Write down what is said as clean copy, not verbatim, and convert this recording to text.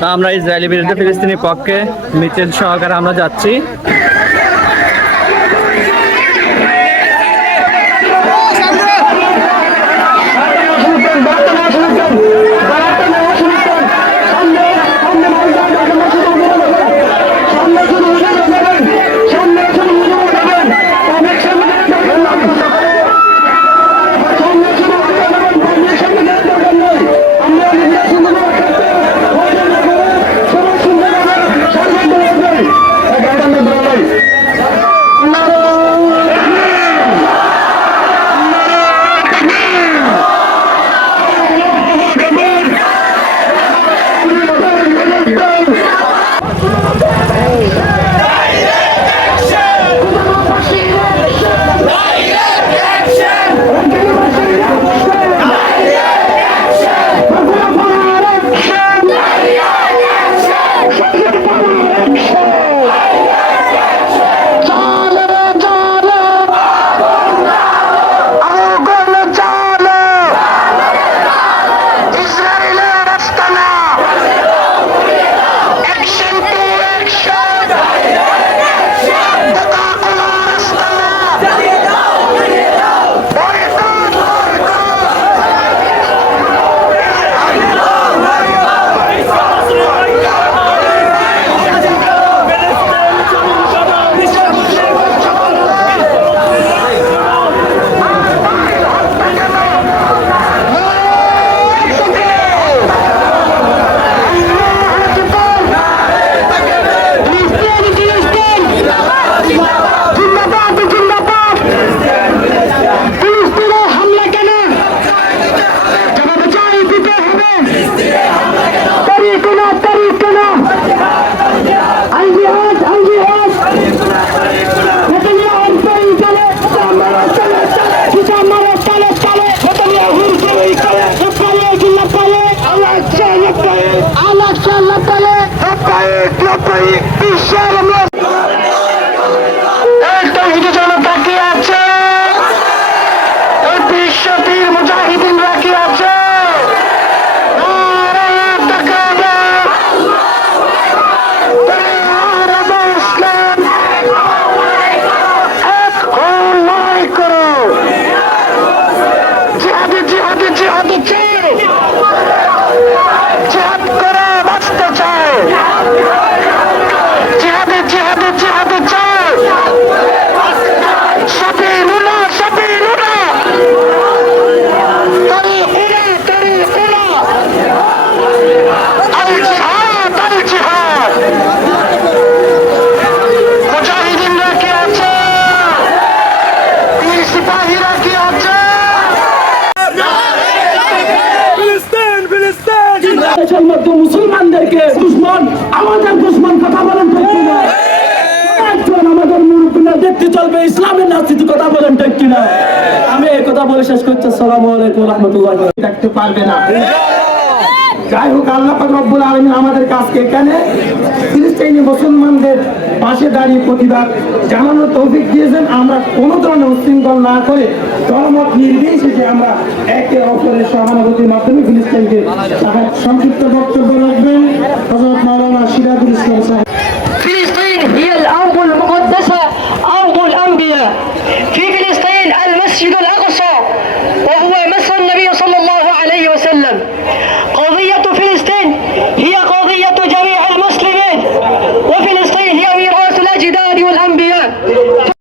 তা আমরা ইসরায়েলি বিরুদ্ধে ফিলিস্তিনি পক্ষে মিছিল সহকারে আমরা যাচ্ছি। মুসলমানদেরকে দুশ্মন, আমাদের দুশ্মন কথা বলেন ঠিক কিনা? একজন আমাদের মুরব্বীরা দেখতে চলবে ইসলামের রাজনীতি কথা বলেন ঠিক কিনা? আমি এই কথা বলে শেষ করছি। আসসালামু আলাইকুম ওয়া রাহমাতুল্লাহি ওয়া বারাকাতুহু। দেখতে পারবে না। যাই হোক, আল্লাহ পাক রব্বুল আলামিন আমাদের কাছে এখানে ফিলিস্তিনি মুসলমানদের পাশে দাঁড়িয়ে প্রতিবাদ জানানোর তৌফিক দিয়েছেন। আমরা কোনো ধরনের উচ্ছৃঙ্খল না করে ধর্মমত নির্বিশেষে আমরা একে অপরের সহানুভূতির মাধ্যমে ফিলিস্তিনকে সংক্ষিপ্ত বক্তব্য রাখবেন হযরত মাওলানা সিরাজুল ইসলাম সাহেব। فلسطين هي الأرض المقدسة، أرض الأنبياء. في فلسطين المسجد الأقصى